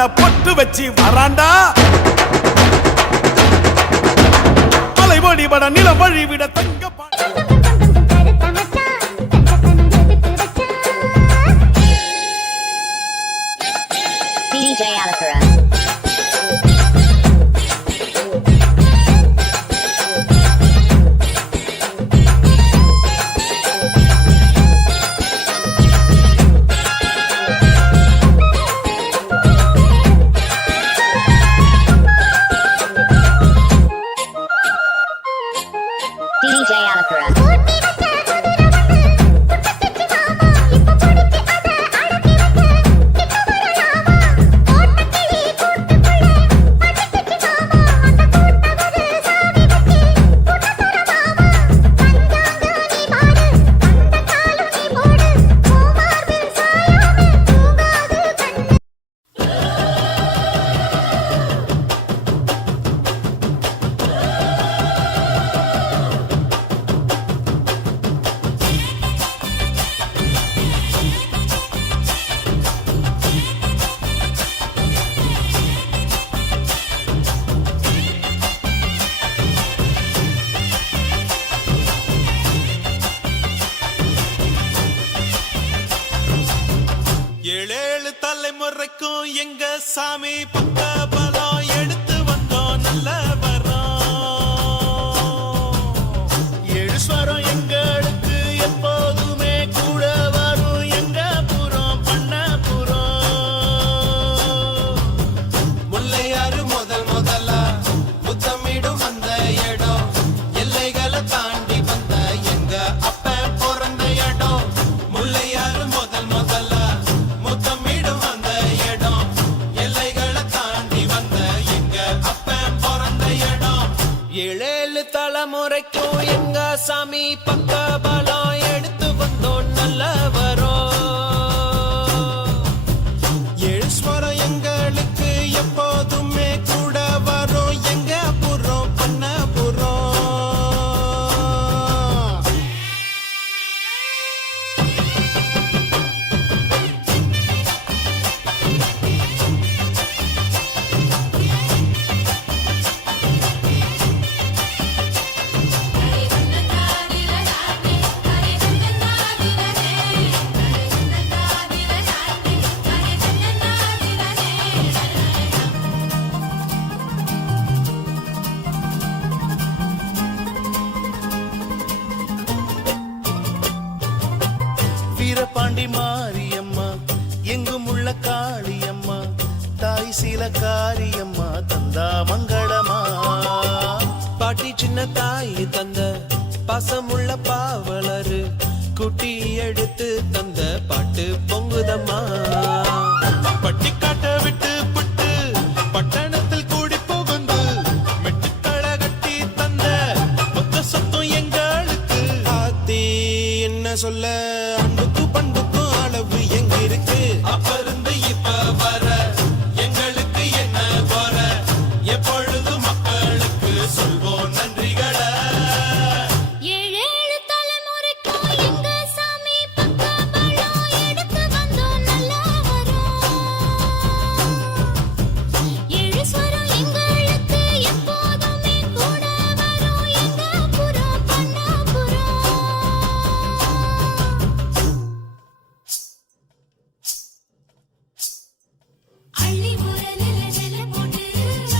கண்ண பொட்டு வச்சு வராண்டா அலைவழி வட நிலம் வழி விட தங்க DJ Alakara. DJ Alakara. ஏழேழு தலைமுறைக்கும் எங்க சாமி பக்க பலம் எடுத்து வந்தோம் நல்ல வரோம். ஏழு ஸ்வரம் எங்களுக்கு எப்போதுமே கூட வரும் எங்க புறம் பண்ண புறம். முல்லையாறு முதலா முத்தமிடும் அந்த இடம் எல்லைகளை தாண்டி வந்த எங்க அப்ப பிறந்த இடம். முல்லையாறு முதலா முத்தமிடும் அந்த இடம் எல்லைகளை தாண்டி வந்த எங்க அப்ப பிறந்த இடம். ஏழேழு தலைமுறைக்கும் எங்க சாமி பக்க பலம் எடுத்து வந்தோம் நல்ல வரோம். ஏழு ஸ்வரம் எங்களுக்கு எப்போதுமே கூட வரும் எங்க புறம் பண்ண புறம். வீரபாண்டி மாரியம்மா எங்கும் உள்ள காளியம்மா தாய் சீல காரியம்மா தந்தா மங்களமா. பாட்டி சின்ன தாய் தந்த பாசமுள்ள பாவலரு குட்டி எடுத்து தந்த பாட்டு பொங்குதம்மா. பட்டி காட்ட விட்டு புட்டு பட்டணத்தில் கூடி புகுந்து மெட்டுக்கள கட்டி தந்த மொத்த சொத்தம் எங்களுக்கு. ஆத்தி என்ன சொல்ல அன்புக்கு பண்புக்கும் அளவு எங்க இருக்கு. அப்ப இருந்து இப்ப வர எங்களுக்கு என்ன போற எப்பொழுது மக்களுக்கு சொல்வோம் நன்றிகளை. ஏழேழு தலைமுறைக்கும் எங்க சாமி பக்க பலம் எடுத்து வந்தோம் நல்ல வரோம். ஏழு ஸ்வரம் எங்களுக்கு எப்போதுமே கூட வரும் எங்க புறம் பண்ண புறம். அள்ளி முரலில ஜெல போட்டு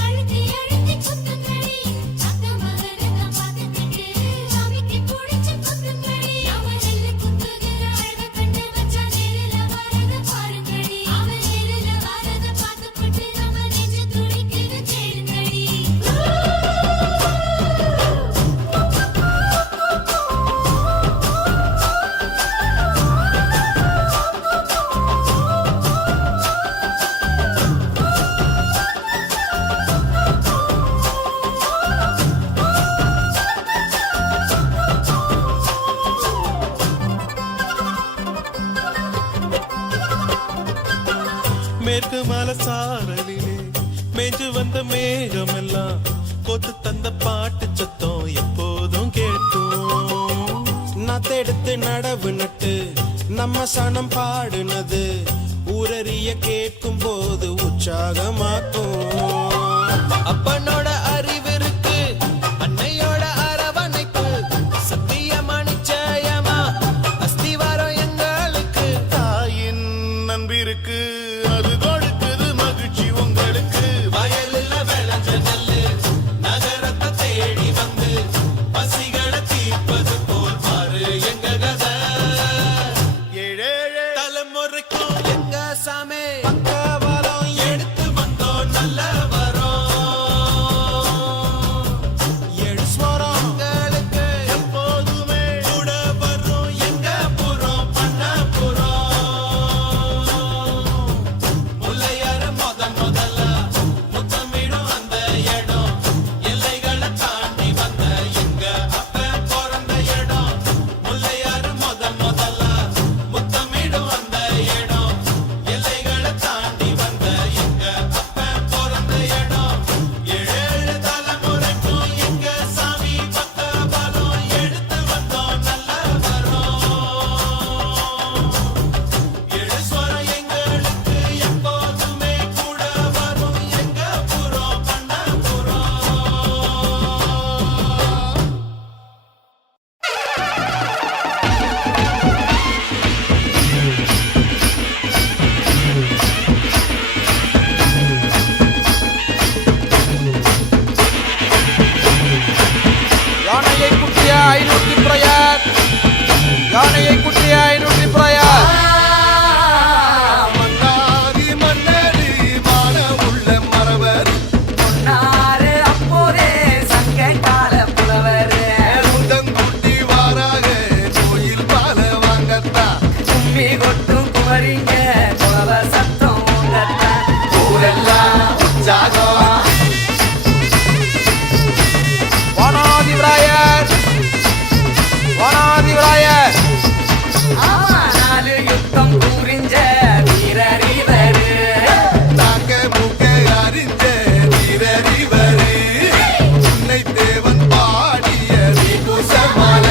அழுத்தி அழுத்தி குத்துங்கடி அக்கம் மகனுக்கு பார்த்துக்கிட்டு சாமிக்கு பிடிச்சு குத்துங்கடி. அவன் நெல்ல குத்துகிற அழக கண்டு வச்சா நேரில வரத பாருங்கடி. அவன் நேரில வரத பார்த்துக்கிட்டு அவன் நெஞ்சு துடிக்குது கேளுங்கடி. மேற்கு மலை சாரலிலே மேஞ்சு வந்த மேகமெல்லாம் கொத்து தந்த பாட்டு சத்தம் எப்போதும் கேட்கும். நாத்தெடுத்து நடவு நட்டு நம்ம சனம் பாடுனது ஊரறிய கேட்கும் போது உற்சாகமாக்கும். அப்பனோட அறிவிருக்கு, அன்னையோட அரவணைப்பு, சத்தியமா நிச்சயமா அஸ்திவாரம் எங்களுக்கு. தாயின் நண்பிருக்கு, அது கொடுக்குது மகிழ்ச்சி உங்களுக்கு. வயலில் விளைஞ்ச நெல்லு நகரத்தை தேடி வந்து பசிகளை தீர்ப்பது போல் பாரு எங்க கதை. ஏழேழே தலைமுறைக்கும் எங்க சாமி பக்கபலம் எடுத்து வந்தோம் நல்ல வரோம். ஏழு ஸ்வரம் எங்களுக்கு எப்போதுமே கூட வரும் எங்க புறம் பண்ணபுரம். முல்லையார முதல்ல முத்தமிடும் அந்த இடம், எல்லைகளை தாண்டி வந்த எங்க அப்ப பிறந்த இடம். முல்லையார முதல்ல முத்தமிடும் அந்த இடம், எல்லைகளை தாண்டி வந்த எங்க அப்ப பிறந்த இடம். ஏழு தலைமுறைக்கும் எங்க சாமி பக்கபலம் எடுத்து வந்தோம் நல்ல வரோம். ஏழு ஸ்வரம் எங்களுக்கு எப்போதுமே கூட வரும் எங்க புறம் பண்ணபுரம். யானையை குட்டிய 500 பிரயார், யானையை குட்டிய 500 பிரயார். மன்னாதி மன்னரி வாழ உள்ள மரவர். பொன்னாரு அப்போதே சங்ககால புலவரு முந்தங்குட்டி வாராக கோயில் பால வாங்கத்தான். கும்மி கொட்டும் குமரிங்க குலவ சத்தம் உங்கத்தான். ஊரெல்லாம் உற்சாகம் வானாதி விராயர், வானாதி விராயர். ஆமா நாலு யுத்தம் புரிஞ்ச வீரறிவரு நாங்க மூக்க அறிஞ்ச வீரறிவரு. உன்னை தேவன் பாடிய விபூஷமான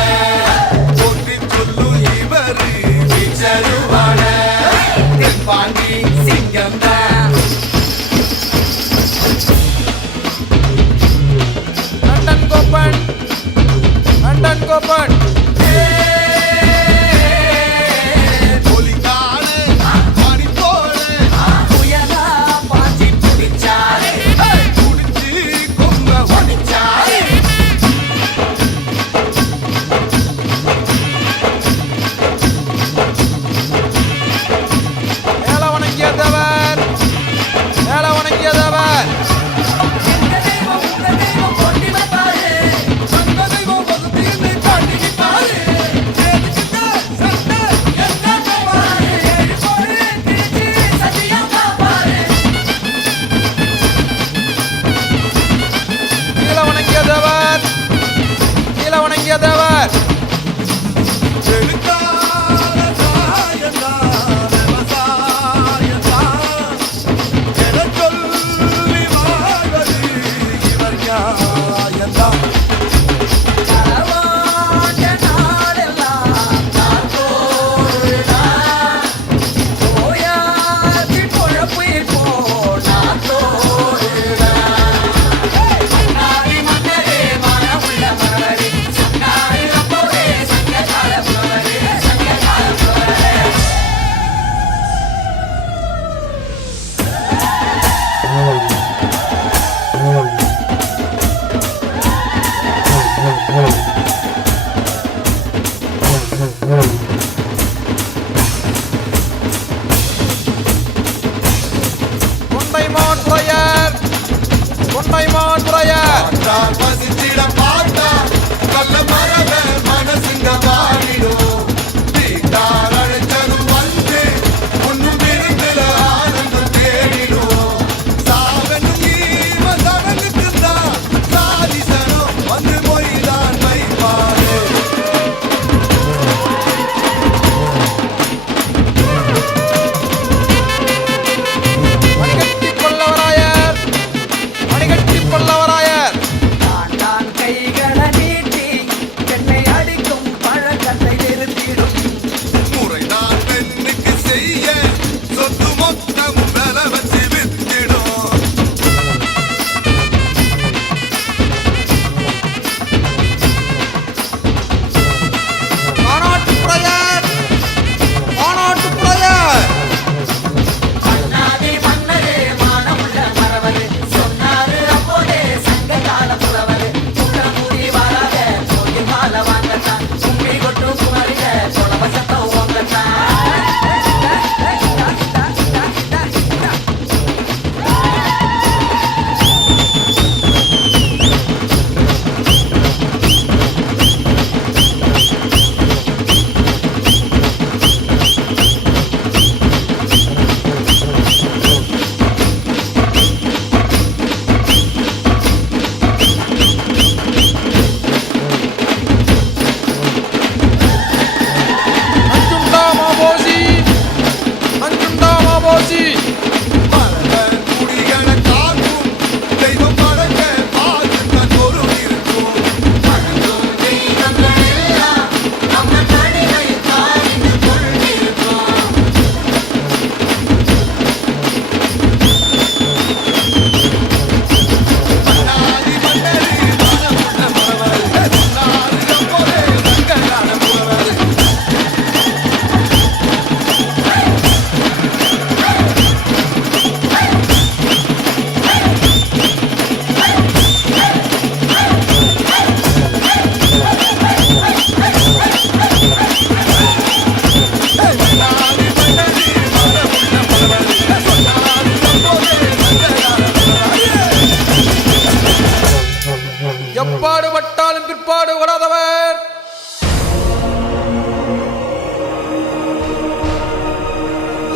போற்றி சொல்லு இவரு விச்சருவான. பாண்டி சிங்கம் தான் லண்டன் கோப்பன், லண்டன் கோப்பன். ஒலிக்காடு மணிப்போடு புயலா பாஞ்சி பிடிச்சாரு குடிச்சு கொம்ப ஒடிச்சாரு. மேல வணங்கியதவர், மேல வணங்கியதவர். எங்க தெய்வம் உங்க தெய்வம் கொட்டி வைப்பாரு. அந்த தெய்வம் வகுத்தீர்ந்து காட்டி நிற்பாரு. எதுக்குங்க சண்டை என்ன பாரு. ஏழு கோடு கிழிச்சு சத்தியம் காப்பாரு. கீழ வணங்கியதவர், கீழ வணங்கியதவர். எழுத்தாள சாயந்தான் விவசாயந்தான். எனச் சொல்லி வாழ்வது இவர் நியாயந்தான். களவாண்ட நாடெல்லாம் நாத்தோடுதான். ஓயாதி பொழப்பு இப்போ நாத்தோடுதான். மன்னாதி மன்னரே மனமுள்ள மரவரி, சங்காரி அப்போதே சங்ககால புலவரே, சங்ககால புலவரே. கொண்டைமான் பிரயார், கொண்டைமான் பிரயார். நான் வசித்திட பார்த்தா நல்ல மரப மனசுங்க வாடிடும். தீட்டார் அழைச்சதும் வந்து ஒன்னும் விருந்தில ஆனந்தம் தேடிடும். சாவனும் ஈவ சடங்குக்குத்தான் சாதிசனம் வந்து போய்தான் வைப்பாரு. மணிகட்டி கொல்லவராயர், மணிகட்டி கொல்லவராயர். நான் கைகளை நீட்டி என்னை அடிக்கும் பழக்கத்தை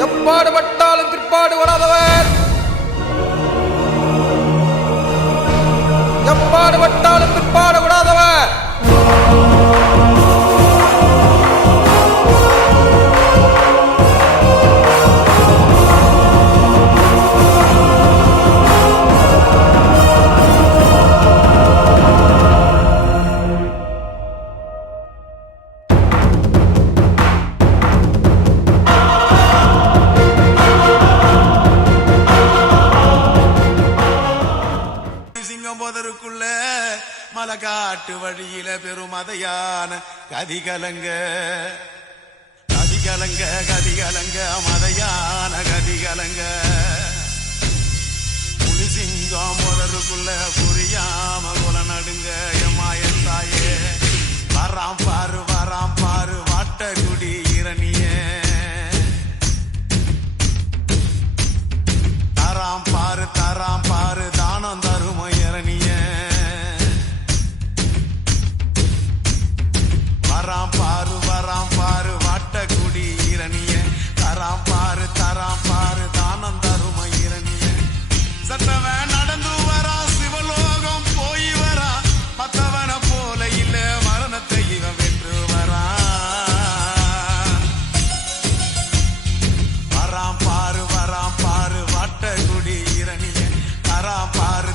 எப்பாடுபட்டாலும் பிற்பாடு விடாதவர், எப்பாடுபட்டாலும் பிற்பாடு விடாதவர். சிங்கம்போதருக்குள்ள மலக்காட்டு வழியில பெருமதையான கதிகலங்க கதிகலங்க கதிகலங்க மதையான கதிகலங்க புலி சிங்கம் முதலுக்குள்ள புரியாம குல நடுங்க எம்மாயன் தாயே வராம் பாரு வாட்ட குடி இரணியே தராம் பாரு தானம் தரும இரணிய வராம் பாரு வாட்ட குடி இரணிய தராம் பாரு தானம் தரும இரணிய சத்தவன் நடந்து வரா சிவலோகம் போய் வரா மத்தவன போல இல்ல மரணத்தை இவன் வென்று வரா வராம் பாரு வாட்ட குடி இரணிய தராம் பாரு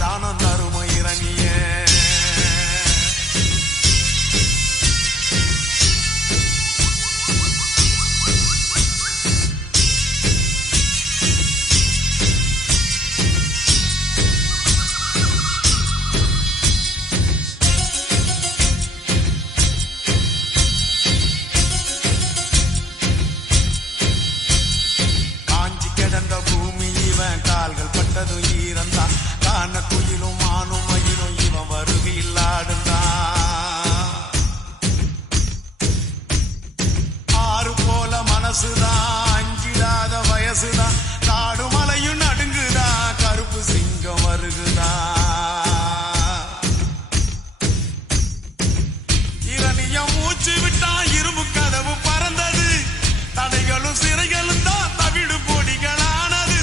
தானம் தரும இரணிய காஞ்சி கிடந்த பூமி இவன் கால்கள் பட்டதும் ஈரந்தான் காண குயிலும் மானும் மயிலும் இவன் வருவியில் ஆடுந்தான் ஆறு போல மனசுதான் அஞ்சிடாத வயசுதான் காடு மலையும் நடுங்குதான் கருப்பு சிங்கம் வருகுதான் இரணியம் மூச்சு விட்டா இரும்பு கதவு பறந்தது தடைகளும் சிறைகளும் தான் தவிடு பொடிகளானது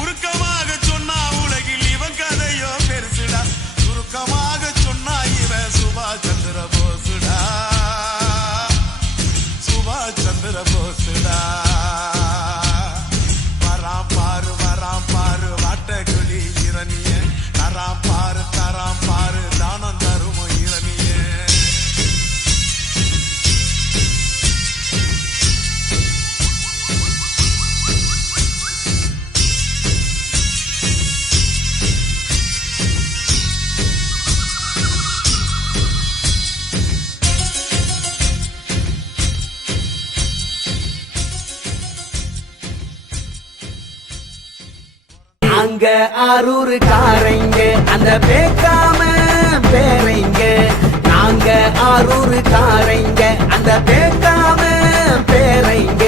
உருக்கமாக சொன்னா உலகில் இவன் கதையோ பெருசுடா சுருக்கமாக சொன்னா இவன் சுபாஷ் சந்திர போசுடா சுபாஷ் சந்திர போசுடா வராம் பாரு வாட்ட குடி இரணிய தராம் பாரு தானம் தரும இரணிய அங்க அரூரு காரைங்க அந்த பேக்காம பேரைங்க நாங்க அரூரு காரைங்க அந்த பேக்காம பேரைங்க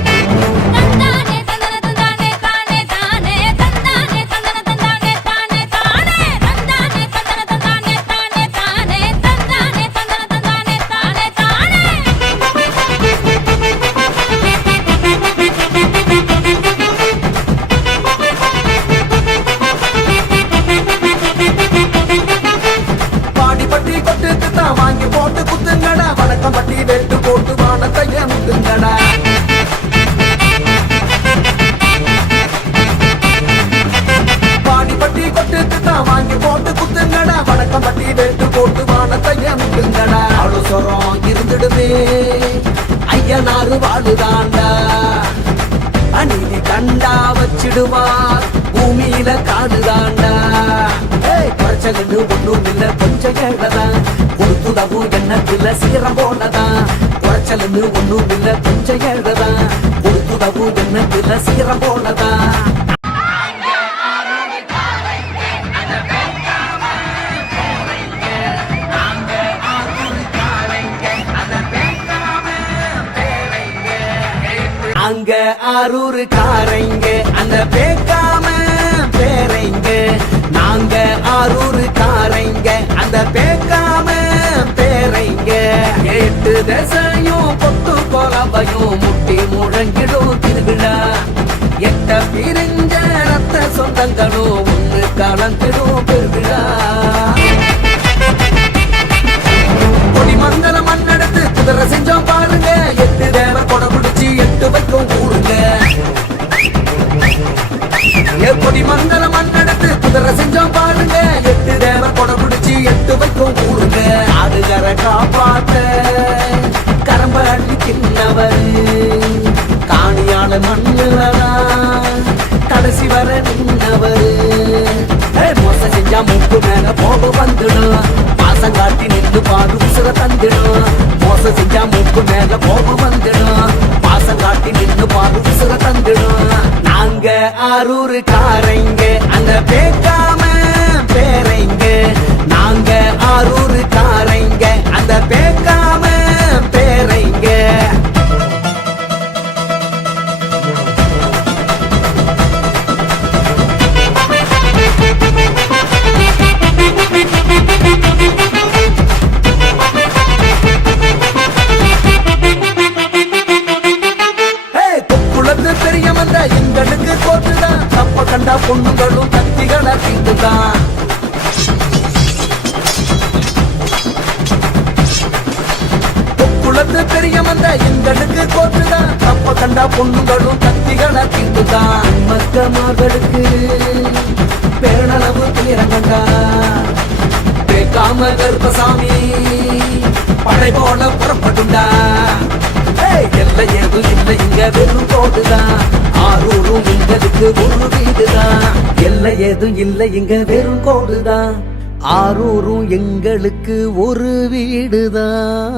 தந்தானே தந்தன தந்தானே தானே தானே தந்தானே தந்தன தந்தானே தானே தானே தந்தானே தந்தன தந்தானே தானே தானே தந்தானே தந்தன தந்தானே தானே தானே பாடிப்பட்டி கொட்டுக்கு தான் வாங்கி போட்டு குத்துங்கடா வணக்கம் பட்டி வெட்டு போட்டு வானத்தைய முத்துங்கடா பாடிப்பட்டி கொட்டுக்கு தான் வாங்கி போட்டு குத்துங்கடா வணக்கம் பட்டி வெட்டு போட்டு வானத்தைய முத்துங்கடா அழுசரம் இருந்துடுமே ஐயனாறு வாழுதாண்டா அநீதி கண்டா வச்சிடுவார் பூமியில காடுதாண்டா குறைச்சலுன்னு ஒண்ணும் இல்ல கொஞ்சம் ஏழதான் கொடுத்துடவும் எண்ணத்துல சீரம் போனதான் குறைச்சலுன்னு ஒண்ணும் இல்ல கொஞ்சம் ஏழதான் கொடுத்துடவும் எண்ணத்துல சீரம் போனதான் அங்க அரூரு காரைங்க அந்த பேக்காம பேரைங்க சபையும் முட்டி முழங்கிடும் திருவிழா எட்ட பிரிஞ்ச ரத்த சொந்தங்களும் ஒன்று கலந்துடும் பெருவிழா கொடி மங்கள மண்ணெடுத்து குதிரை செஞ்சோம் பாருங்க 8 தேவ கொடை பிடிச்சி 8 வைக்கும் கூறுங்க கொடி மங்கள மண்ணெடுத்து குதிரை செஞ்சோம் பாருங்க 8 தேவ கொடை பிடிச்சி 8 வைக்கும் கூறுங்க ஆடுகரை காப்பாத்த கரம்ப அள்ளி தின்னவர் காணியான மண்ணுலதா கடைசி வர நின்னவர் மோசம் செஞ்சா மூக்கு மேல போக வந்துடும் பாசம் காட்டி நின்று பாடு உசுர தந்துடும் மோசம் செஞ்சா மூக்கு மேல போக வந்துடும் பாசம் காட்டி நின்று பாடு உசுர தந்துடும் நாங்க ஆரூரு காரைங்க அந்த பேக்காம பேரைங்க நாங்க ஆரூரு காரைங்க அந்த பேக்காம பேரைங்க பெரிய வந்த எங்களுக்கு கோத்துதான் தப்ப கண்டா பொண்ணுங்களும் கத்திகளை தீண்டுதான் குளத்து பெரிய வந்த எங்களுக்கு கோத்துதான் தப்ப கண்டா பொண்ணுங்களும் கத்திகளை தீண்டுதான் மக்கமார்களுக்கு பேரணளவு துயரங்கண்டா பேக்காம கர்ப்பசாமி படை போல புறப்பட்டுண்டா எல்லை ஏதும் இல்லை இங்க வெறும் கோடுதான் ஆரூரும் எங்களுக்கு ஒரு வீடுதான் எல்லை ஏதும் இல்லை இங்க வெறும் கோடுதான் ஆரூரும் எங்களுக்கு ஒரு வீடுதான்